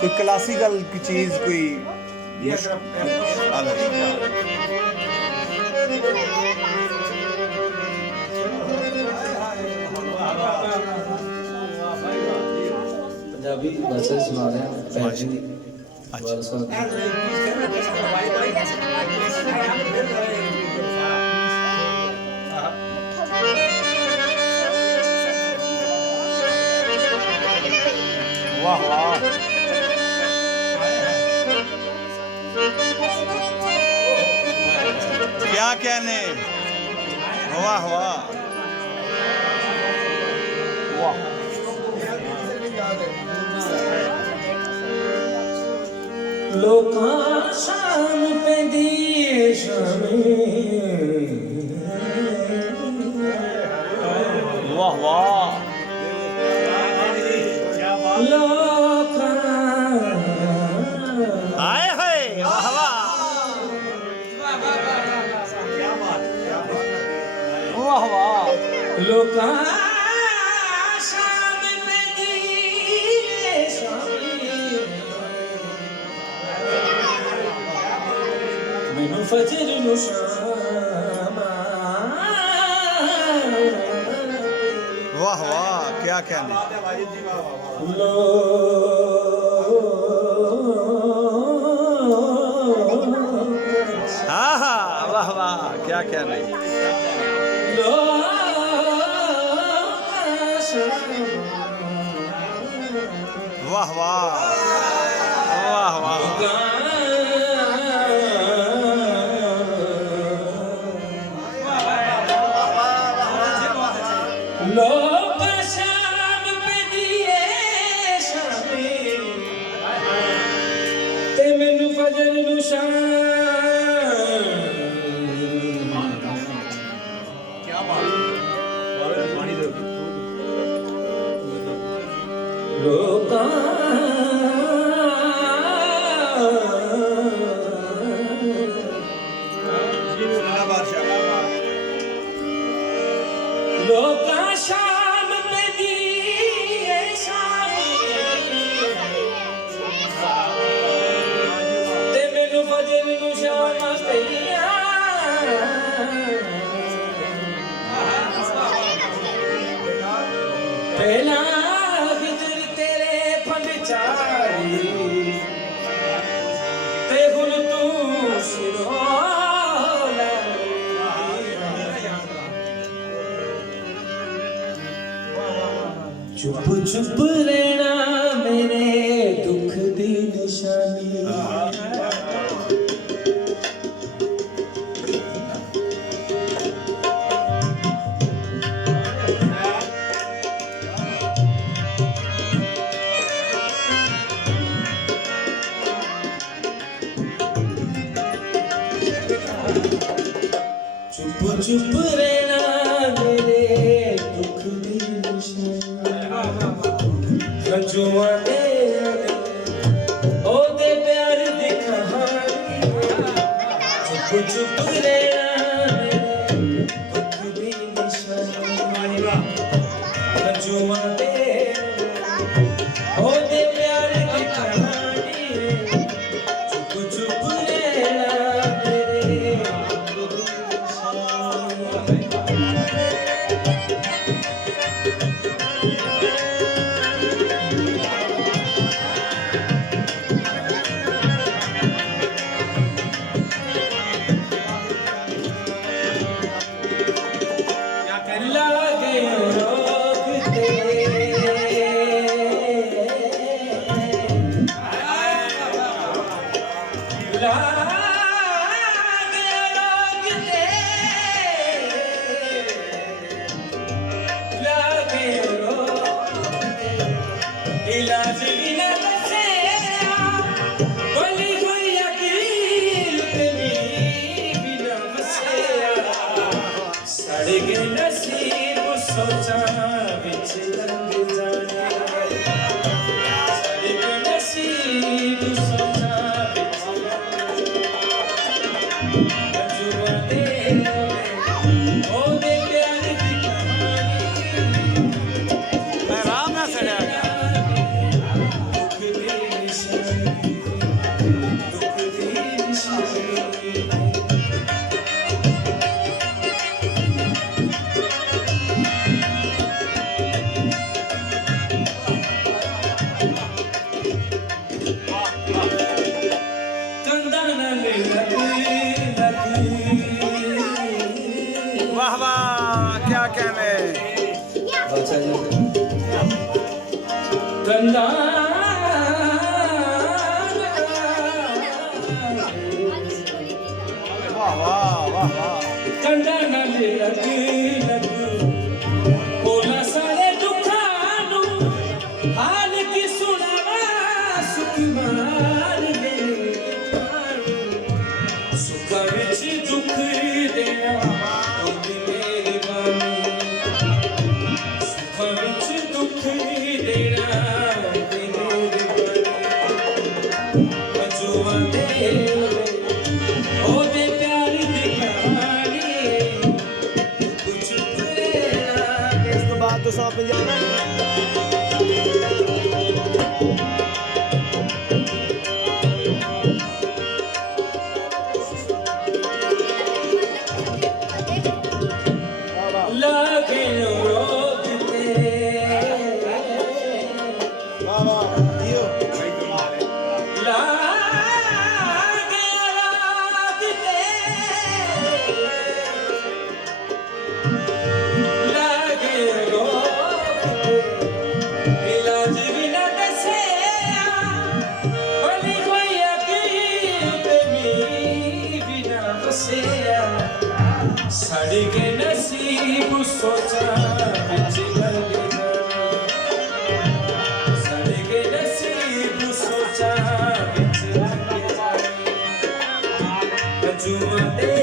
कोई क्लासिकल की चीज कोई पंजाबी भाषा सुना रहे हैं पैसे दी वाह वाह क्या कहने वाह वाह वाह लोकां शाम पे दिए शामे वाह वाह आए हाय वाह वाह वाह वाह लोकां शाम पे दिए शामे मैनू फजर नू शामा वाह वाह क्या कहने हाँ हाँ वाह वाह क्या कहने वाह वाह वाह वाह लोग शाम पे दिए शामे ते मैनू फजर नू शाम लोकां लोकां शाम पे दिए शामे ते मैनू फजर नू शाम पईयां पहला हिजर तेरे फंड चारी ते हुन तू सिरो चुप चुप रहना मेरे दुख दी निशानी चुप चुप रहना मेरे दुख दी निशानी जुआ दे ओ दे प्यार दी कहानी चुप चुप रहना दुख दी निशानी जुआ दे ओ दे प्यार दी कहानी चुप चुप रहना मेरे दुख दी लागे रोग इलाज बिना बसेया बोली कोई अकील तेरी बिना बसेया सड़ गए नसीब सोचा बिच लंघ जाने सड़ गए नसीब सोचा बिच जुआ दे ओ दे प्यार दी कहानी आराम ना सड़िया कंदा वाह वाह वाह वाह कंदा नाले लगी बोला सारे दुखानु हाल की सुनावा सुख मार दे सुख विच दुख देना ओदी मेरी बानी सुख विच दुख देना ओदी मेरी बानी मजुआ दे ओदे प्यार दी कहानी कुछ तेरा ਇਸ ਤੋਂ ਬਾਅਦ ਤੋਂ ਸਭ ਪੰਜਾਬ ਵਾਹ ਵਾਹ लागे रोकते ਵਾਹ ਵਾਹ ਜੀਓ लागे रोकते लागे रोकते इलाज बिना दसे भली कोई यकीन ते मी बिना बसे सड़ के नसीब सोचा बिच लगे सड़ के नसीब सोचा बिच लगे जाए जुआ दे